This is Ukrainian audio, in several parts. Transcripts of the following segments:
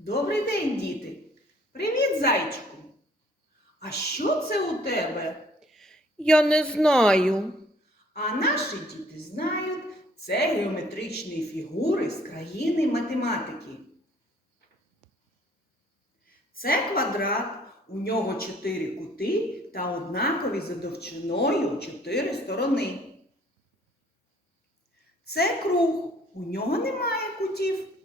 Добрий день, діти! Привіт, зайчику! А що це у тебе? Я не знаю. А наші діти знають, це геометричні фігури з країни математики. Це квадрат, у нього чотири кути та однакові за довжиною чотири сторони. Це круг, у нього немає кутів.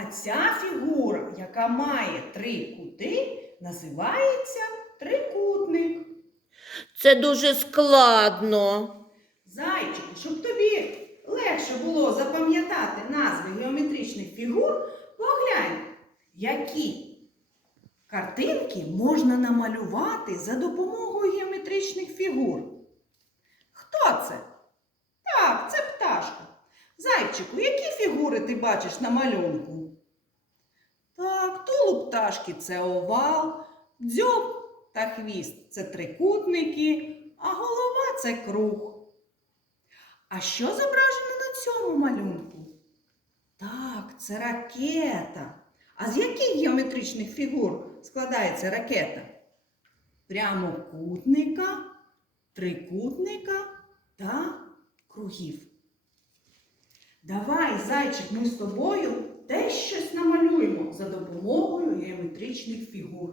А ця фігура, яка має три кути, називається трикутник. Це дуже складно. Зайчику, щоб тобі легше було запам'ятати назви геометричних фігур, поглянь, які картинки можна намалювати за допомогою геометричних фігур. Хто це? Так, це пташка. Зайчику, які фігури ти бачиш на малюнку? Тулуб пташки це овал, дзьоб та хвіст це трикутники, а голова це круг. А що зображено на цьому малюнку? Так, це ракета. А з яких геометричних фігур складається ракета? Прямокутника, трикутника та кругів. Давай, зайчик, ми з тобою теж щось намалюємо за допомогою геометричних фігур.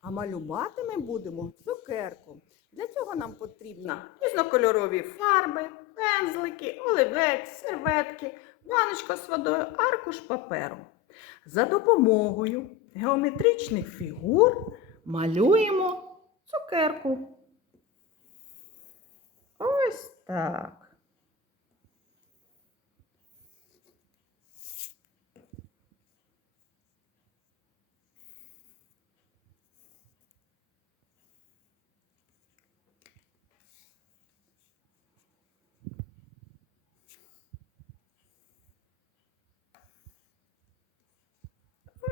А малювати ми будемо цукерку. Для цього нам потрібно різнокольорові фарби, пензлики, олівець, серветки, баночка з водою, аркуш паперу. За допомогою геометричних фігур малюємо цукерку. Ось так.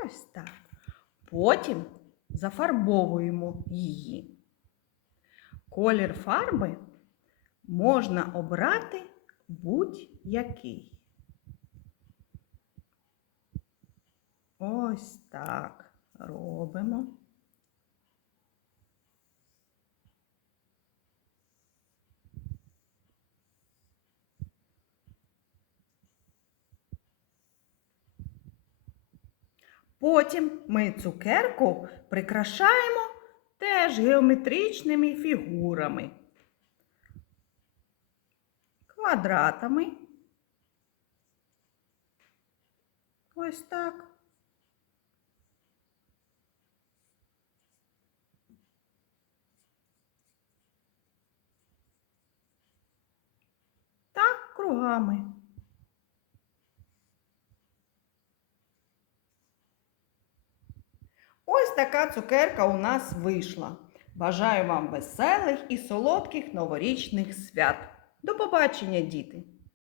Ось так. Потім зафарбовуємо її. Колір фарби можна обрати будь-який. Ось так робимо. Потім ми цукерку прикрашаємо теж геометричними фігурами, квадратами. Ось так. Та кругами. Ось така цукерка у нас вийшла. Бажаю вам веселих і солодких новорічних свят. До побачення, діти!